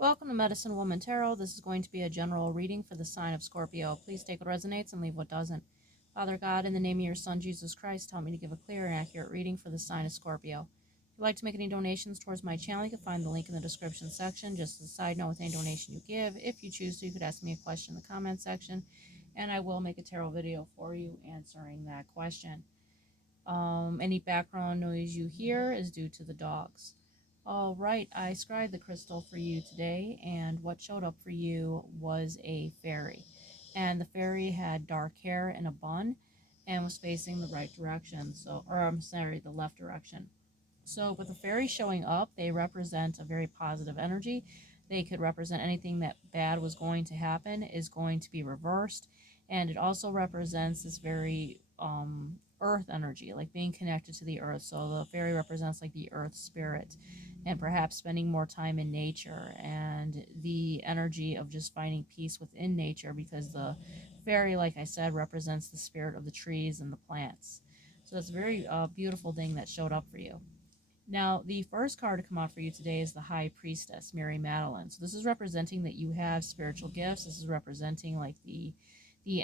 Welcome to Medicine Woman Tarot. This is going to be a general reading for the sign of Scorpio. Please take what resonates and leave what doesn't. Father God, in the name of your Son, Jesus Christ, help me to give a clear and accurate reading for the sign of Scorpio. If you'd like to make any donations towards my channel, you can find the link in the description section. Just as a side note, with any donation you give, if you choose to, you could ask me a question in the comment section, and I will make a tarot video for you answering that question. Any background noise you hear is due to the dogs. All right, I scried the crystal for you today, and what showed up for you was a fairy. And the fairy had dark hair and a bun and was facing the right direction. The left direction. So with the fairies showing up, they represent a very positive energy. They could represent anything that bad was going to happen is going to be reversed. And it also represents this very earth energy, like being connected to the earth. So the fairy represents like the earth spirit and perhaps spending more time in nature and the energy of just finding peace within nature, because the fairy, like I said, represents the spirit of the trees and the plants. So it's a very beautiful thing that showed up for you. Now, the first card to come out for you today is the High Priestess, Mary Madeline. So this is representing that you have spiritual gifts. This is representing like the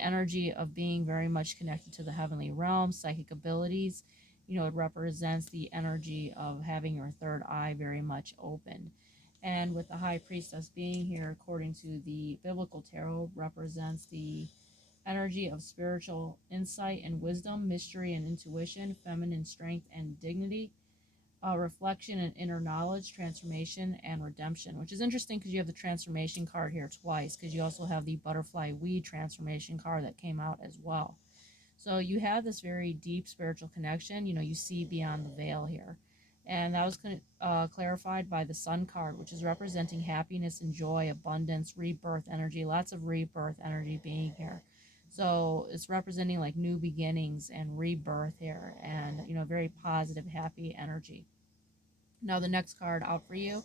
energy of being very much connected to the heavenly realm, psychic abilities. You know, it represents the energy of having your third eye very much open. And with the High Priestess being here, according to the Biblical Tarot, represents the energy of spiritual insight and wisdom, mystery and intuition, feminine strength and dignity, reflection and inner knowledge, transformation and redemption, which is interesting because you have the transformation card here twice, because you also have the butterfly weed transformation card that came out as well. So you have this very deep spiritual connection. You know, you see beyond the veil here. And that was clarified by the Sun card, which is representing happiness and joy, abundance, rebirth energy, lots of rebirth energy being here. So it's representing like new beginnings and rebirth here, and, you know, very positive, happy energy. Now the next card out for you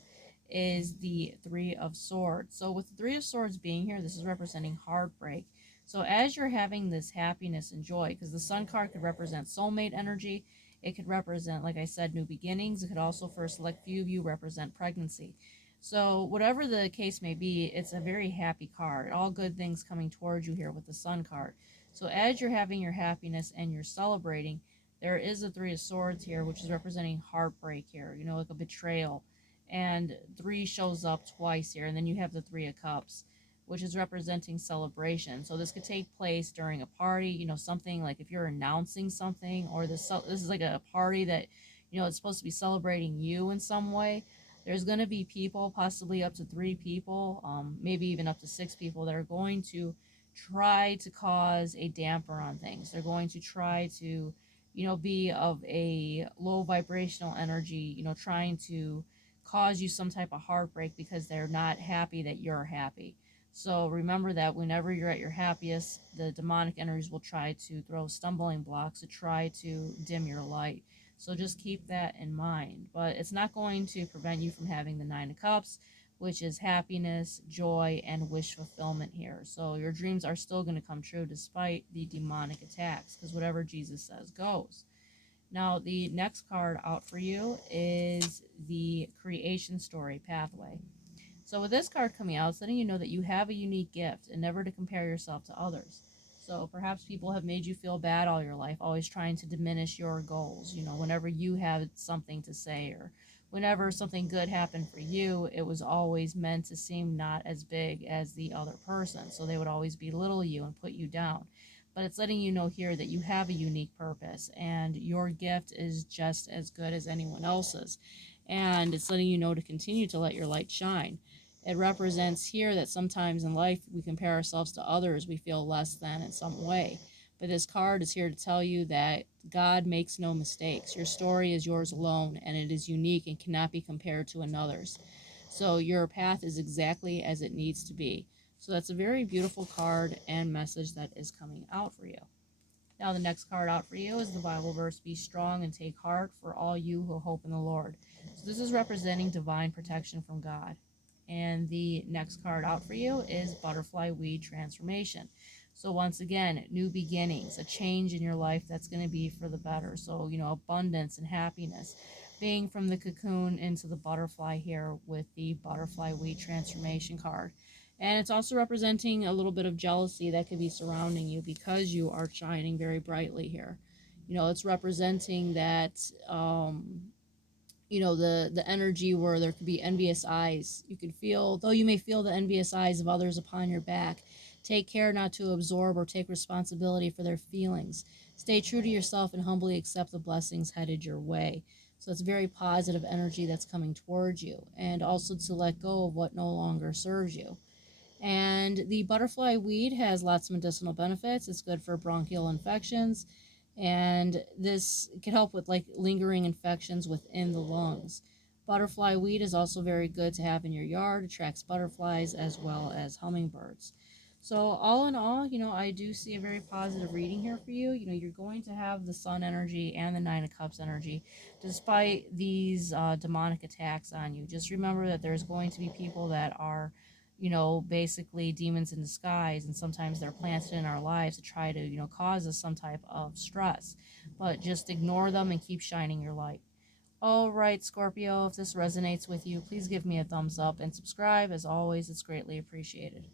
is the Three of Swords. So with the Three of Swords being here, this is representing heartbreak. So as you're having this happiness and joy, because the Sun card could represent soulmate energy, it could represent, like I said, new beginnings. It could also, for a select few of you, represent pregnancy. So whatever the case may be, it's a very happy card. All good things coming towards you here with the Sun card. So as you're having your happiness and you're celebrating, there is a Three of Swords here, which is representing heartbreak here, you know, like a betrayal. And three shows up twice here. And then you have the Three of Cups, which is representing celebration. So this could take place during a party, you know, something like if you're announcing something, or this is like a party that, you know, it's supposed to be celebrating you in some way. There's going to be people, possibly up to 3 people, maybe even up to 6 people, that are going to try to cause a damper on things. They're going to try to, you know, be of a low vibrational energy, you know, trying to cause you some type of heartbreak because they're not happy that you're happy. So remember that whenever you're at your happiest, the demonic energies will try to throw stumbling blocks to try to dim your light. So just keep that in mind. But it's not going to prevent you from having the Nine of Cups, which is happiness, joy, and wish fulfillment here. So your dreams are still going to come true despite the demonic attacks, because whatever Jesus says goes. Now, the next card out for you is the Creation Story Pathway. So with this card coming out, it's letting you know that you have a unique gift and never to compare yourself to others. So perhaps people have made you feel bad all your life, always trying to diminish your goals. You know, whenever you had something to say, or whenever something good happened for you, it was always meant to seem not as big as the other person. So they would always belittle you and put you down. But it's letting you know here that you have a unique purpose and your gift is just as good as anyone else's. And it's letting you know to continue to let your light shine. It represents here that sometimes in life we compare ourselves to others, we feel less than in some way. But this card is here to tell you that God makes no mistakes. Your story is yours alone, and it is unique and cannot be compared to another's. So your path is exactly as it needs to be. So that's a very beautiful card and message that is coming out for you. Now the next card out for you is the Bible verse, "Be strong and take heart, for all you who hope in the Lord." So this is representing divine protection from God. And the next card out for you is Butterfly Weed Transformation. So once again, new beginnings, a change in your life that's going to be for the better. So, you know, abundance and happiness. being from the cocoon into the butterfly here with the butterfly weed transformation card. And it's also representing a little bit of jealousy that could be surrounding you because you are shining very brightly here. It's representing that, the energy where there could be envious eyes. You could feel, though you may feel the envious eyes of others upon your back, take care not to absorb or take responsibility for their feelings. Stay true to yourself and humbly accept the blessings headed your way. So it's very positive energy that's coming towards you, and also to let go of what no longer serves you. And the butterfly weed has lots of medicinal benefits. It's good for bronchial infections, and this can help with like lingering infections within the lungs. Butterfly weed is also very good to have in your yard. Attracts butterflies as well as hummingbirds. So all in all, I do see a very positive reading here for you. You're going to have the sun energy and the nine of cups energy despite these demonic attacks on you. Just remember that there's going to be people that are basically demons in disguise, and sometimes they're planted in our lives to try to, cause us some type of stress. But just ignore them and keep shining your light. All right, Scorpio, if this resonates with you, please give me a thumbs up and subscribe. As always, it's greatly appreciated.